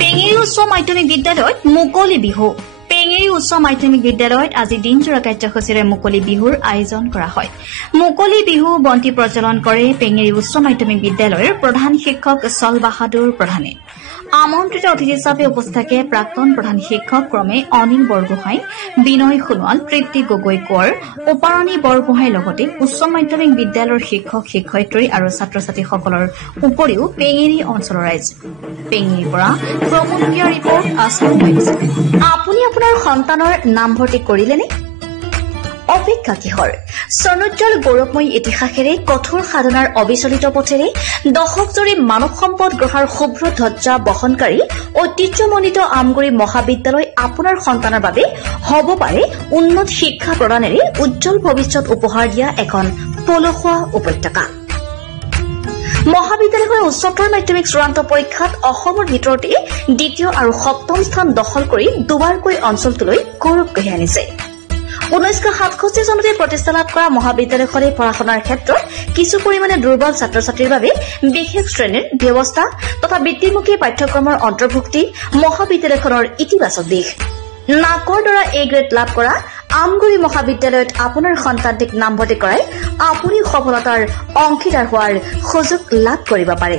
পেঙেৰী উচ্চ মাধ্যমিক বিদ্যালয়ত মুকলি বিহু পেঙেৰী উচ্চ মাধ্যমিক বিদ্যালয়ত আজি দিনজোৰা কাৰ্যসূচীৰে মুকলি বিহুৰ আয়োজন কৰা হয়। মুকলি বিহু বন্তি প্ৰজ্বলন কৰে পেঙেৰী উচ্চ মাধ্যমিক বিদ্যালয়ৰ প্ৰধান শিক্ষক চল বাহাদুৰ প্ৰধানে। আমন্ত্ৰিত অতিথি হিচাপে উপস্থিত থাকে প্ৰাক্তন প্ৰধান শিক্ষক ক্ৰমে অনিল বৰগোহাঁই, বিনয় সোণোৱাল, তৃপ্তি গগৈ কোঁৱৰ, উপাৰণী বৰগোহাঁইৰ লগতে উচ্চ মাধ্যমিক বিদ্যালয়ৰ শিক্ষক শিক্ষয়িত্ৰী আৰু ছাত্ৰ ছাত্ৰীসকলৰ উপৰিও পেঙেৰী অঞ্চলৰ ৰাইজ। পেঙেৰীৰ পৰা প্ৰমোদীয় ৰিপৰ্ট আছাম টাইমছ। আপুনি আপোনাৰ সন্তানৰ নামভৰ্তি কৰিলেনে? অপেক্ষা কিহৰ? স্বৰ্ণোজ্জ্বল গৌৰৱময়ী ইতিহাসেৰে কঠোৰ সাধনাৰ অবিচলিত পথেৰে দশকজুৰি মানৱ সম্পদ গঢ়াৰ শুভ্ৰ ধ্বজা বহনকাৰী ঐতিহ্যমণ্ডিত আমগুৰি মহাবিদ্যালয় আপোনাৰ সন্তানৰ বাবে হ'ব পাৰে উন্নত শিক্ষা প্ৰদানেৰে উজ্জ্বল ভৱিষ্যত উপহাৰ দিয়া এখন পলসুৱা উপত্যকা। মহাবিদ্যালয়খনে উচ্চতৰ মাধ্যমিক চূড়ান্ত পৰীক্ষাত অসমৰ ভিতৰতে দ্বিতীয় আৰু সপ্তম স্থান দখল কৰি দুবাৰকৈ অঞ্চলটোলৈ গৌৰৱ কঢ়িয়াই আনিছে। 1967 চনতে প্ৰতিষ্ঠা লাভ কৰা মহাবিদ্যালয়খনে পঢ়া শুনাৰ ক্ষেত্ৰত কিছু পৰিমাণে দুৰ্বল ছাত্ৰ ছাত্ৰীৰ বাবে বিশেষ শ্ৰেণীৰ ব্যৱস্থা তথা বৃত্তিমুখী পাঠ্যক্ৰমৰ অন্তৰ্ভুক্তি মহাবিদ্যালয়খনৰ ইতিবাচক দিশ। নাকৰ দ্বাৰা এ গ্ৰেড লাভ কৰা আমগুৰি মহাবিদ্যালয়ত আপোনাৰ সন্তানটিক নামভৰ্তি কৰাই আপুনি সফলতাৰ অংশীদাৰ হোৱাৰ সুযোগ লাভ কৰিব পাৰে।